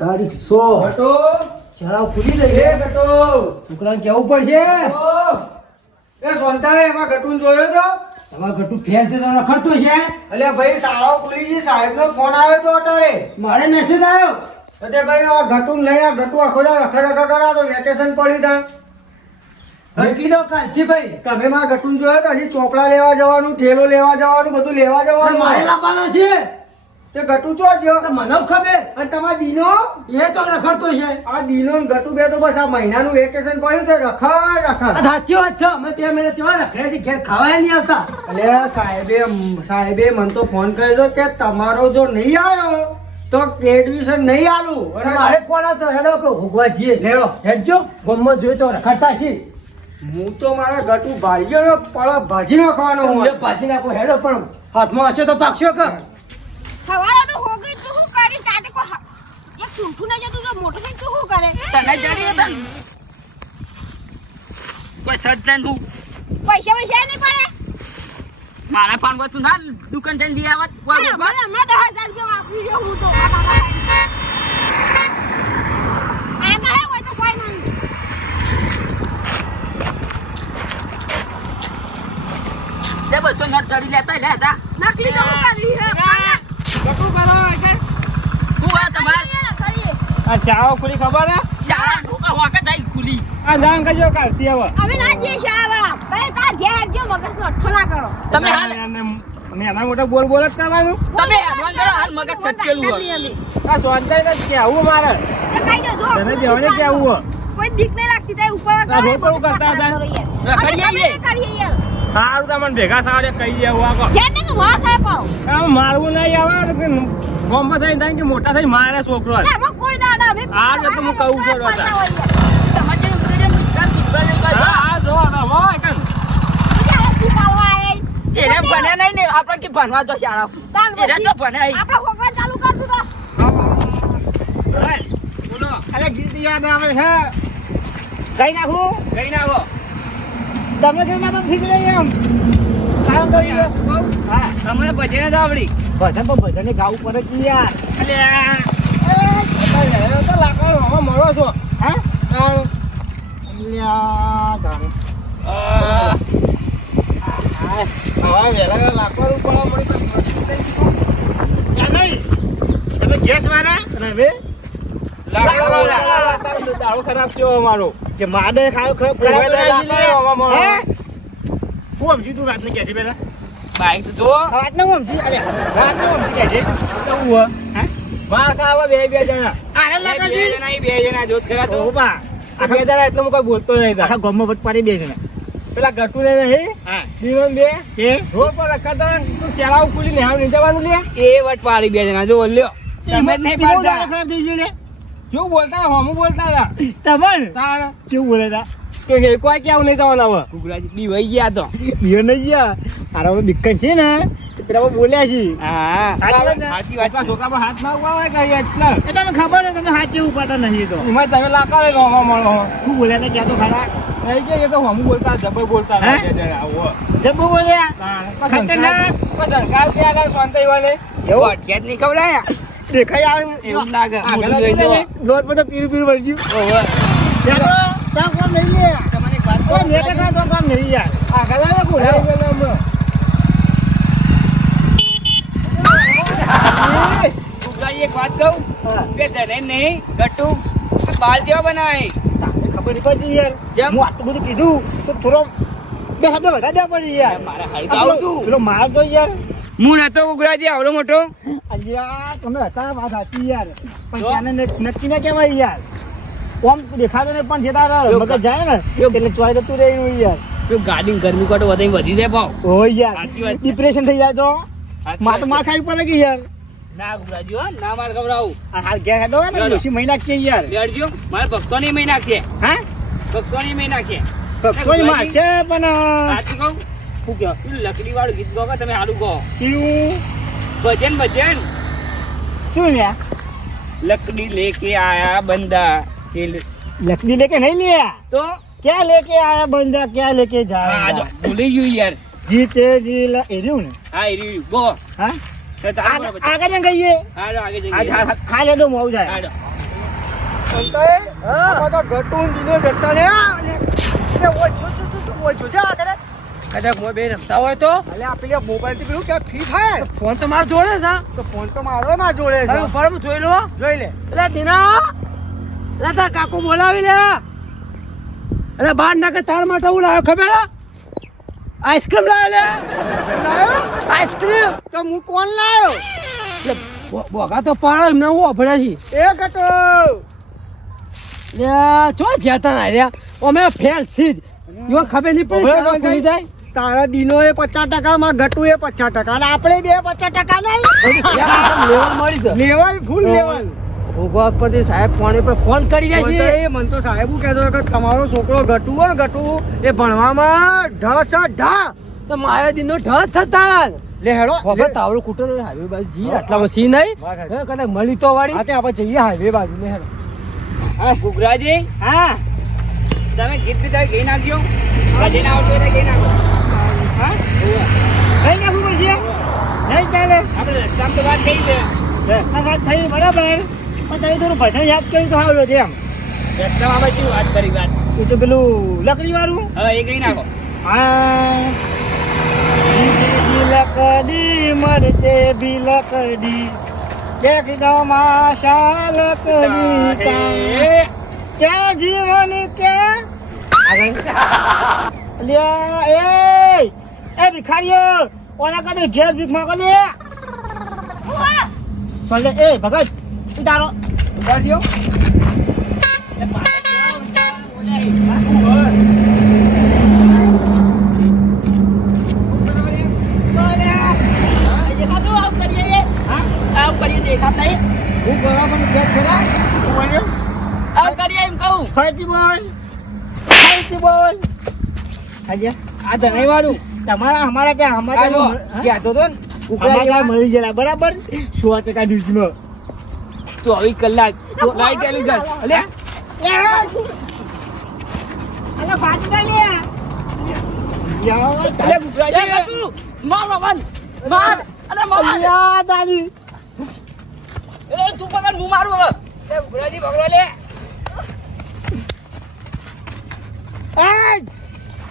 તારીખ 100 ગટુ શાળા ખુલી જશે. ગટુ છોકરાને કેવું પડશે એ સોનતા એમાં ગટુન જોયો તો તમારે ઘટું ફેર છે તો રખડતો છે. અલ્યા ભાઈ શાળાઓ ખુલી ગઈ સાહેબનો ફોન આવ્યો તો અત્યારે મારે મેસેજ આવ્યો. એટલે ભાઈ આ ગટુન લઈ આ ગટુ આખો દા રખડ કરા તો વેકેશન પડી તા એટલી તો કાલથી ભાઈ તમે માં ગટુન જોયો તો હજી ચોપડા લેવા જવાનું થેલો લેવા જવાનું બધું લેવા મારે જવાનું લાવવાના છે. તે ગટુ ચો જ્યો તો મને ખબર અને તમારા દીનો એ તો રખડતો છે. આ દીનો ને ગટુ બે તો બસ આ મહિનાનું વેકેશન પડ્યું તે રખડ આ રખડ સાચી વાત છે. અમે 2 મહિના ચેવા રખડ્યા છે, ઘેર ખાવાય નહીં આવતા. અલ્યા સાહેબે મને તો ફોન કર્યો કે તમારો જો નહીં આવ્યો તો એડમિશન નહીં આલું અને મારે ફોન આવતો હેડો કે ભોગવા જઈએ. લેવો હેડજો ગમમાં જોઈએ તો રખડતા છે. હું તો મારા ગટુ ભાઈ ને પળા ભાજી નાખવાનો હું હું એ ભાજી નાખો હેડો પણ હાથમાં હશે તો પાકશો કે સવારનો હોગી તું શું કરી તાતે કો એક છૂઠું ના જતું તો મોટો થઈ તું શું કરે તને જરી બન કોઈ સજ્જન હું પૈસા પૈસા નહીં પડે મારા ફોન પર તું ના દુકાન જઈને લઈ આવત કોઈ મને ઉપર હમણાં 10,000 રૂપિયા વાપરી રહ્યો હું તો આ કહે હોય તો કોઈ નહીં તે 200 નોટ ચડી લેતા લે હતા નકલી તો હું કરી હે ગટુ કરો કે તું આ તમાર કરીએ આ ચાઓ ખુલી ખબર હે ચાર ઢોકા વાકા થઈ ખુલી આ જાણ કજો કાઢતી હવે હવે ના જઈએ શાળા ભાઈ તાર ઘેર જો મગજનો અઠ્ઠો ના કરો તમે હાલ નાના મોટા બોલ બોલ જ કરવાનું તમે એડવાન્સ કરો હાલ મગજ છટકેલું હોય આ સોનતાઈ ને કેવું મારે તો કઈ દો જો તને જેવને કેવું કોઈ બીક નહીં લાગતી તે ઉપર આ રોડ પર કરતા હતા. રખડીએ કરીએ યાર સારું તમને ભેગા થવા કહી દેવું આગો ઘેર ને વાત હે પાઉ મારવું નહીં આવે ગોમમાં થઈ થાય કે મોટા થઈ મારે છોકરો ના અમે કોઈ દાડા અમે આ જો તો હું કહું છું રોતા. તમારે ઉતરે હા જો હોય કન એને ભણ્યા નહીં ને આપણે કે ભણવા તો શાળા એને તો ભણ્યા નહીં. આપણે હોગવા ચાલુ કરતું તો બોલો અરે ગીત યાદ આવે છે કઈ નાખું કઈ નાખો તમે કઈ નાખો ઠીક નહીં એમ સારું તો હા તમને ભજન જ આવડી ભજન તો ભજન ગાવું પડે કે યાર અલે તો લાકડો હવા મળો છો હા અલ્યા ધારે હા વેલા લાકડો ઉપર મળી ચા નહીં તમે ગેસ મારા રવે દાડો ખરાબ થયો અમારો કે માડે ખાયો ખરાબ હે હું સમજી તું વાત ને કે છે પેલા બાઈક તો જો વાત ને હું સમજી અલે વાત ને હું સમજી કે છે હું હે માર ખાવા બે જણા આરે લાગે બે જણા બે જણા જોત ખરા તો બા આ બે જણા એટલે હું કોઈ બોલતો નહીં આખા ગામમાં વટ પાડી બે જણા પેલા ગટુ ને નહીં હા દીવન બે કે રોડ પર રખડતા તું ચલાવ કુલી ને હાવ નહીં જવાનું લે એ વટ પાડી બે જણા જો લ્યો તમે નહીં પાડતા ખરાબ થઈ ગયું લે શું બોલતા હમુ બોલતા હતા તમન તાર શું બોલે તા કે કોઈ કેવું નહીં જવાનું હવે ગુજરાતી દીવાઈ ગયા તો બીયો નહીં ગયા તારા હવે બીકન છે ને પેલા બોલ્યા છે હા સાચી વાત છોકરા પર હાથ ના ઉપાડે કઈ એટલે એ તમે ખબર ને તમે હાથ જેવું ઉપાડતા નહીં તો એમાં તમે લાકાવે ગોવા મળો શું બોલ્યા તા ક્યાં તો ખરા નહીં કે એ તો હમુ બોલતા જબર બોલતા જબર બોલ્યા ખતરનાક સંસ્કાર કે આગળ શાંતિ વાલે એવું અઠિયાત નહીં ખવડાયા દેખાય આવે એવું લાગે લોટ બધો પીરું પીરું વળજ્યું ઓહો ત્યાં કોમ નહીં લે તમને એક વાત કોઈ મેં કહેતા તો કામ નહીં યાર આગળ આવે બોલાવ ગુજરાતી એક વાત કહું બે ધને નહીં ગટુ બાલ જેવા બનાય ખબર નહીં પડતી યાર કેમ? હું આટલું બધું કીધું તો થોડો બે શબ્દ વધારે દેવા પડી યાર મારા હારી તો આવતું પેલો માર તો યાર હું નતો ગુજરાતી આવડો મોટો અલ્યા તમે હતા વાત સાચી યાર પણ ત્યાંને નક્કી ના કહેવાય યાર ઓમ દેખાતો ને પણ જેતા મગજ જાય ને એટલે ચોઈ જતું રહ્યું યાર જો ગાડી ગરમી કાટો વધી જાય ભાવ ઓ યાર સાચી વાત છે. ડિપ્રેશન થઈ જાય તો માર તો માર ખાવી પડે કે યાર ના ગુજરાતી હો ના માર ખવડાવું આ હાલ ઘેર હેડો ને હેડો. ઓછી મહિના કે યાર લેડજો મારે ભક્તોની મહિના છે હા ભક્તોની મહિના છે કોઈ માં છે પણ સાચું કહું શું કહો પેલું લકડી વાળું ગીત ગાઓ તમે સારું કહો શું ભજન ભજન શું લ્યા લકડી લેકે આયા બંદા लकड़ी लेके नहीं लिया તો क्या लेके आया बंदा क्या लेके આ જો जाएगा ભૂલી ગયું યાર जीते जी एरियो ने હા એ રહ્યું ગો हाँ તો ચાલો બરાબર. आगे न गई હાલો આગળ જઈએ आज खा ले दो मौज है હાલો કદાચ મોય બે રમતા હોય તો મોબાઈલ થી પેલું કે ફ્રી ફાયર ફોન તો મારો જોડે છે તો ફોન તો મારો ના જોડે છે. હવે ઉપર હું જોઈ લો જોઈ લે. એટલે દીના એટલે તાર કાકુ બોલાવી લે એટલે બહાર નાખે તાર માટે હું લાવ્યો ખબર હે? આઈસ્ક્રીમ લાવ્યો લે આઈસ્ક્રીમ તો હું કોણ લાવ્યો? બોગા તો પાડો એમને હું અભડે છે એ ગટુ લે ચો જતા ના રે અમે ફેલ થી જ યો ખબર નહીં પડી હવે સારા ખુલી જાય તારા દિનો એ 50% માં ગટુ એ 50% અને આપણે બે 50% નહીં લેવલ મળી છે લેવલ ફૂલ લેવલ. ભોગવતપતિ સાહેબ ફોન પર ફોન કરી જાય છે મને તો સાહેબ કહેતો કે તમારો છોકરો ગટુ હો ગટુ એ ભણવામાં ઢસ ઢા. તો માયા દિન નો ઢસ થતા લે હેડો ખબર તાવરો કુટો હાઈવે બાજુ જી આટલા મસી નહીં હે કદાચ મળી તો વાળી હા તે આપણે જઈએ હાઈવે બાજુ ને હેડો. ગુગરાજી હા તમે ગીત બી તમે ગઈ નાખ્યો આજે ના આવતો એટલે ગઈ નાખો હા કઈ નાખવું પડશે નહીં ચાલે. આપણે રસ્તામાં તો વાત થઈ છે રસ્તા વાત થઈ બરાબર પણ તમે થોડું ભજન યાદ કર્યું તો સારું હતું એમ. રસ્તામાં આપણે કેવી વાત કરી વાત એ તો પેલું લકડી વાળું હવે એ ગઈ નાખો લકડી મરતે ભી લકડી દેખ દો માશા લકડી क्या जीवन क्या ए भिखारियों ओना का दे गैस भीख मांगो ले चल दे ए भगत उतारो उतार दियो देखा नहीं वो बराबर गैस खेला वो अब करिए एम कहूं ફરજી બોલ આજે આ ધનાઈ વાળું તમારા અમારા ત્યાં અમારા ક્યાં તો ને અમારા મળી ગયેલા બરાબર 100% ડ્યુટીમાં તો આવી કલાક લાઈટ આલી ગઈ અલે अरे बात कर ले અલે ગુગરાજી मार मार मार अरे मार યાદ આવી ए तू पकड़ मुंह मारू अब એ ગુગરાજી પકડો લે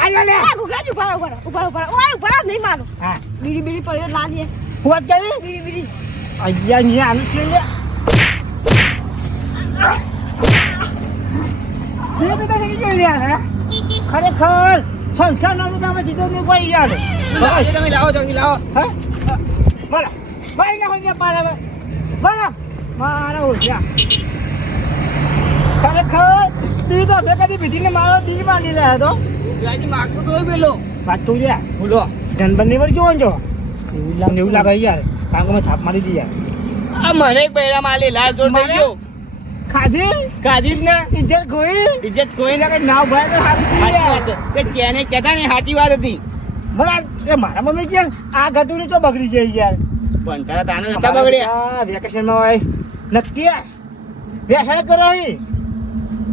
આયો લે गुगराजी ऊपर ऊपर ऊपर ऊपर ओए ऊपर नहीं मारो હા बीड़ी बीड़ी पड़े ला दिए ફોટ કરી बीड़ी बीड़ी અહીંયા ની આનું છે લે બે બે થઈ ગઈ યાર હે ખરેખર સંસ્કાર નાનું તમે દીધો ને કોઈ યાર આજે તમે લાવો જલ્દી લાવો હે બોલા બાઈ ના હોય પારા બોલા મારા ઓછા ખરેખર દીધો બે કદી બીજીને મારો દીદી માની રહ્યા તો ગુગરાજી માગતો તો પેલો વાત તો યાર બોલો જનબન ની કેવો જો એવું લાગે યાર કાંગો થાપ મારી દી યાર આ મને એક બૈરા માલી લાલ જોર થઈ ગયો ખાધી કાજી જ ને ઇજ્જત ગોઈ ઇજ્જત કોઈ ના કે નાવ ભાઈ તો હાથ સાચી વાત કે ચેને કહેતા ને સાચી વાત હતી મને એ મારા મમ્મી કે આ ઘટું તો બગડી જાય યાર પણ તારા તાને નતા બગડ્યા વેકેશન માં હોય નક્કી વેકેશન કરો અહીં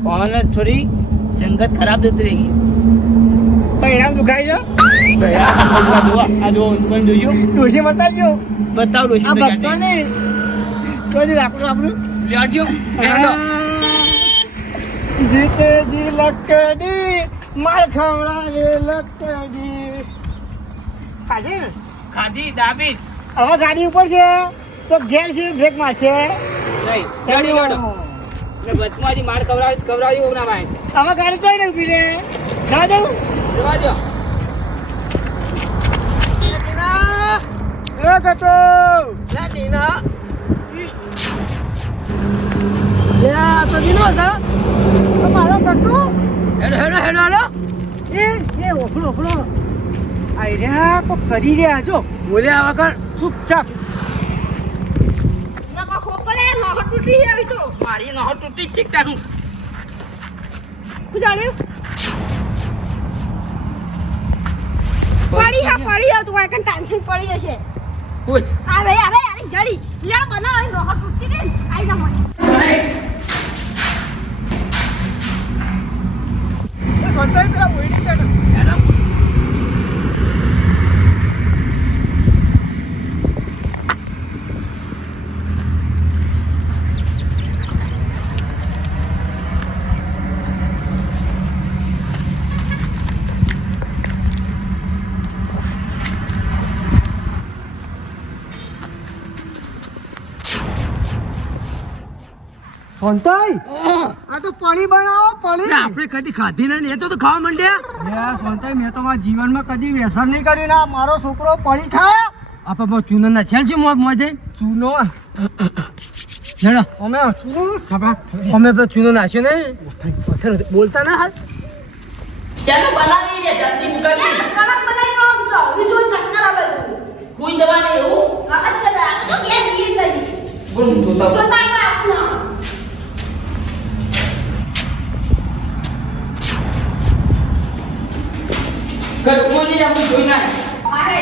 પણ થોડી સંગત ખરાબ જતી રહી પૈણામ દુખાય છે આ જો પણ જોયું ડોસી બતાવજો બતાવ આ ડોશી ભક્તો ને તો જ આપણું આપણું લેજો જીતે જી લકડી માર ખવડાવે લકડી ખાધી ને ખાધી દાબી હવે ગાડી ઉપર છે તો ઘેર છે બ્રેક મારશે નહીં ગાડી વાળો ને વચમાંથી માર કવરાવી ના ભાઈ હવે ગાડી તો નહીં ઉભી રે જવા દઉં જવા દો એ કટો લે દીના લે આ તો દીનો છે મારો કટો હેડો હેડો હેડો હેડો એ ઓફળો ઓફળો આઈ રહ્યા કો કરી રહ્યા જો બોલ્યા વગર ચૂપચાપ नका खोकले नहर टूटी है अभी तो મારી નહો તૂટી ચીકતા હું कुछ पड़ी है तू आकन टेंशन पड़ी जैसे પૂછ अरे जड़ी ले बना नहर टूटी गई आई ना मत સંતાઈ પેલા બોઈડી છે ને સોનતાઈ ઓહ, આ તો પાણી બનાવો પાણી એટલે આપણે કદી ખાધી નહીં એ તો ખાવા માંડ્યા યાર સોનતાઈ મેં તો મારા જીવનમાં કદી વ્યસન નહીં કર્યું ને આ મારો છોકરો પાણી ખાય આપણે ચૂનો ના છે છે મોજે ચૂનો હેડો અમે ચૂનો ખબર અમે પેલો ચૂનો નાખ્યો ને પથ્થર બોલતા ના હાલ ચાલો બનાવી લે જલ્દી મુકાવી કડક બનાવી લો છો બીજો ચક્કર આવે કોઈ દવા નહીં એવું કાકત કરે આ તો કે ગીર દઈ બોલ જોતા જોતા કો આપનો કટ કોની જામ જોઈ ના આરે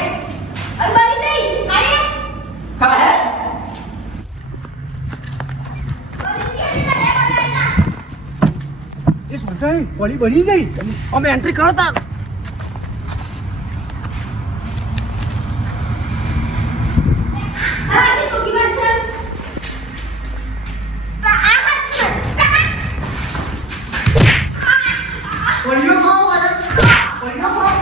અંબાની દઈ કાલે કા હે એ સોનતાઈ પાણી બની ગઈ અમે એન્ટ્રી કરો તા આ તો કિવા છે આ હાથ છે પાણીઓ ખાઓ પાણીઓ ખાઓ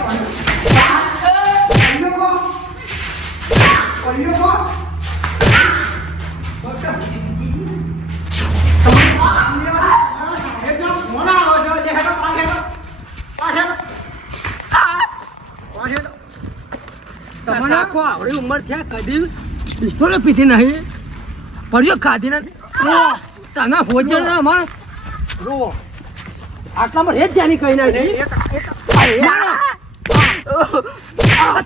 પાણીઓ ખાઓ તમારે આખો આવડી ઉંમર થયા કદી પિસ્તોલ પીધી નહીં પડ્યો ખાધી નથી તને હોજે ને અમાર આટલામાં રેત જાની કહી ના છે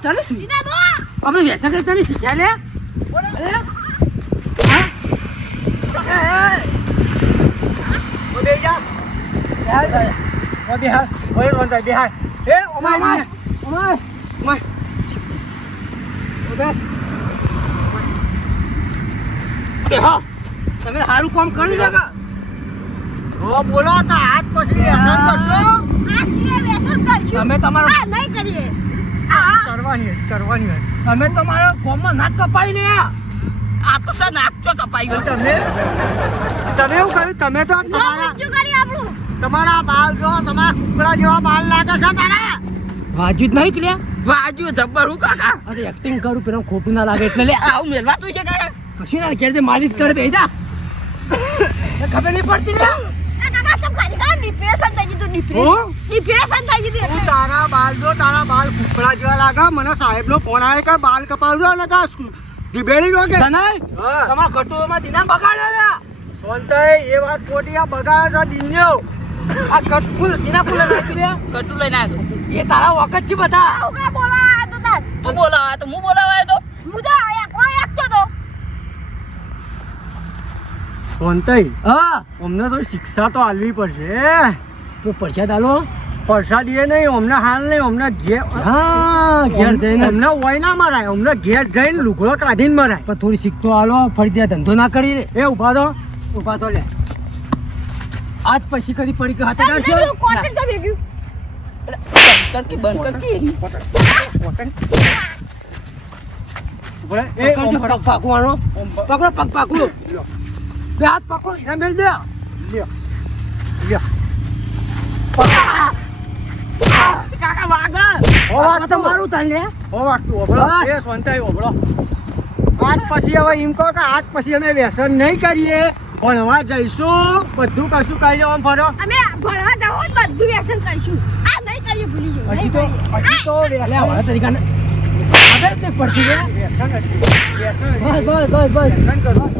ચાલે સીધા દો અમે વેચા કરતા નહીં શીખ્યા લે તમે સારું કામ કરી શકો બોલો તો હાથ પછી વ્યસન કરશો આ છીએ વ્યસન કરશું તમે તમારો આ નહીં કરીએ આ કરવાની તમે તમારા કોમમાં નાક કપાઈ ને આ તો સર નાક ચો કપાઈ ગયો તમે એવું કર્યું તમે તો નો મૃત્યુ કરી આપણું તમારા બાલ જો તમારા કુકડા જેવા બાલ લાગે છે તારા વાજુ જ નહીં ક્લિયા વાજુ જબ્બર હું કાકા અરે એક્ટિંગ કરું પેલા ખોટું ના લાગે એટલે લે આવું મેલવા તું છે કાકા કશું ના કે માલિશ કરે બેજા ખબર નહીં પડતી લે કાકા તમ ખાલી કા ડિપ્રેશન થઈ ગયું ડિપ્રેશન થઈ ગયું તું તારા બાલ જો તારા બાલ કુકડા જેવા લાગે મને સાહેબ નો ફોન આવે કે બાલ કપાવજો અને કા દિબેલી લો કે તને હા. તમારા કટોમાં દિના બગાડ્યો લે સોનતાઈ એ વાત ખોટી આ બગાડે છે દિન્યો આ કટફૂલ દિના ફૂલ નાખી લે કટુ લઈને આવ્યો એ તારા વખત છે બધા આવું કા બોલાવા તો તાર તું બોલાવા તો હું બોલાવા તો મુજા એકલો એકતો તો સોનતાઈ હા અમને તો શિક્ષા તો આલવી પડશે તો પરસાદ આલો પરસાદી એ નહીં અમને હાલ નહીં અમને ઘેર હા ઘેર જઈને અમને હોય ના મરાય અમને ઘેર જઈને લુગડો કાઢીને મરાય પણ થોડી શીખતો આલો ફરી ત્યાં ધંધો ના કરી એ ઉભા તો ઉભા તો લે આજ પછી કદી પડી કે હાથે કાઢશો કોટર તો ભેગ્યું કરકી બંધ કરકી ઉભા રહે. એ કરજો પગ પાકવાનો પકડો પગ પાકડો બે હાથ પકડો એના મેલ દે લ્યો લ્યો કાકા વાગા હો આ તો મારું તાલ લે હો વાગતું ઓબળો હા. એ સોનતાઈ ઓબળો આજ પછી હવે એમ કહો કે આજ પછી અમે વ્યસન નહીં કરીએ ભણવા જઈશું બધું કરશું કઈ જવા ફરો અમે ભણવા જાવ બધું વ્યસન કરશું આ નહીં કરીએ ભૂલી ગયો હજી તો લે વ્યસન મારા તરીકાને આગળ તે પડતી લે વ્યસન વ્યસન બસ બસ બસ બસ વ્યસન કરું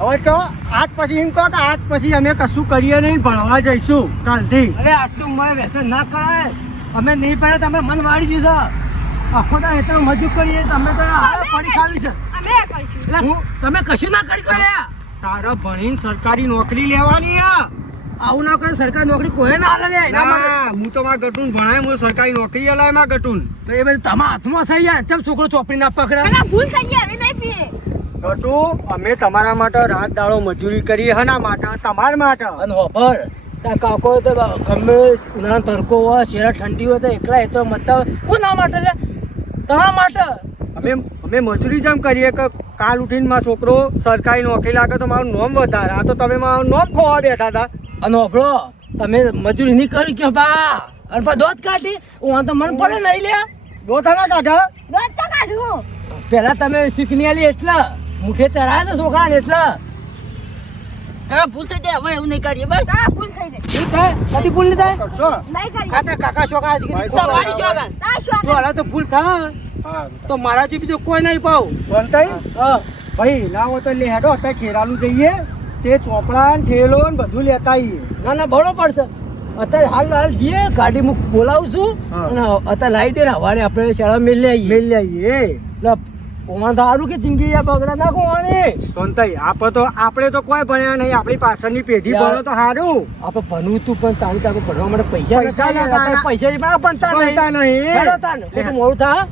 હવે કહો આજ પછી એમ કહો કે આજ પછી અમે કશું કરીએ નહીં ભણવા જઈશું કાલથી અરે આટલું મારે વ્યસન ના કરાય અમે નહીં પડે તમે મન વાળી દીધો આખો દા હેઠળ મજૂર કરીએ તમે તો હવે પડી ખાવી છે અમે કરશું એટલે તમે કશું ના કરી કર્યા તારા ભણીને સરકારી નોકરી લેવાની આવું ના કરે સરકાર નોકરી કોઈ ના હાલે એના માટે ના હું તો મારા ગટુન ભણાય હું સરકારી નોકરી હલાય મારા ગટુન તો એ બધું તમારા હાથમાં થઈ જાય તેમ છોકરો ચોપડી ના પકડે કાકા ભૂલ થઈ ગઈ હવે નહીં પીએ ગટુ અમે તમારા માટે રાત દાડો મજૂરી કરીએ હના માટે તમારા માટે અને હોભળ તાર કાકો તો ગમે ઉનાળાનો તડકો હોય શેરા ઠંડી હોય તો એકલા એ તો મતતા કોના માટે લે તમારા માટે અમે અમે મજૂરી જેમ કરીએ કે કાલ ઉઠીને મારો છોકરો સરકારી નોકરી લાગે તો મારું નોમ વધારે આ તો તમે મારું નોમ ખોવા બેઠા હતા અને હોભળો તમે મજૂરી નહીં કરી કે બા અને પા દોત કાઢી હું તો મન પડે નહીં લે દોતા કાઢા દોત તો કાઢું પેલા તમે શીખની આલી એટલે મુખે ચરાયા તો છોકરાને એટલે કાકા ભૂલ થઈ જાય હવે એવું નહીં કરીએ બસ કા ભૂલ થઈ જાય શું થાય કદી ભૂલ નહીં થાય કરશો નહીં કરી ખાતર કાકા છોકરા તમારી શું આગળ તા શું જો હાલા તો ભૂલ થાય હા તો મારા જે બીજો કોઈ નહીં પાવ સોનતાઈ હા ભાઈ ના હોય તો લે હેડો અત્યારે ખેરાલું જઈએ તે ચોપડા ને ઠેલો ને બધું લેતા આવીએ ના ના બરોબર છે અત્યારે હાલ જઈએ ગાડી હું બોલાવું છું હા. અને અત્યારે લાવી દે ને હવારે આપણે શાળા મેળ આવીએ મેલ લઈ આવીએ એટલે ઓમાં સારું કે જિંદગી આ બગડા ના કોવાની સોનતાઈ આપણે તો કોઈ ભણ્યા નહીં આપણી પાછળની પેઢી યાર. ભણો તો સારું આપણે ભણવું તું પણ તારી તારે ભણવા માટે પૈસા પૈસા નથી. નતા. અત્યારે પૈસા જ પણ ભણતા ભણતા નહીં. હેડો તાન. ખોટું મોડું થાય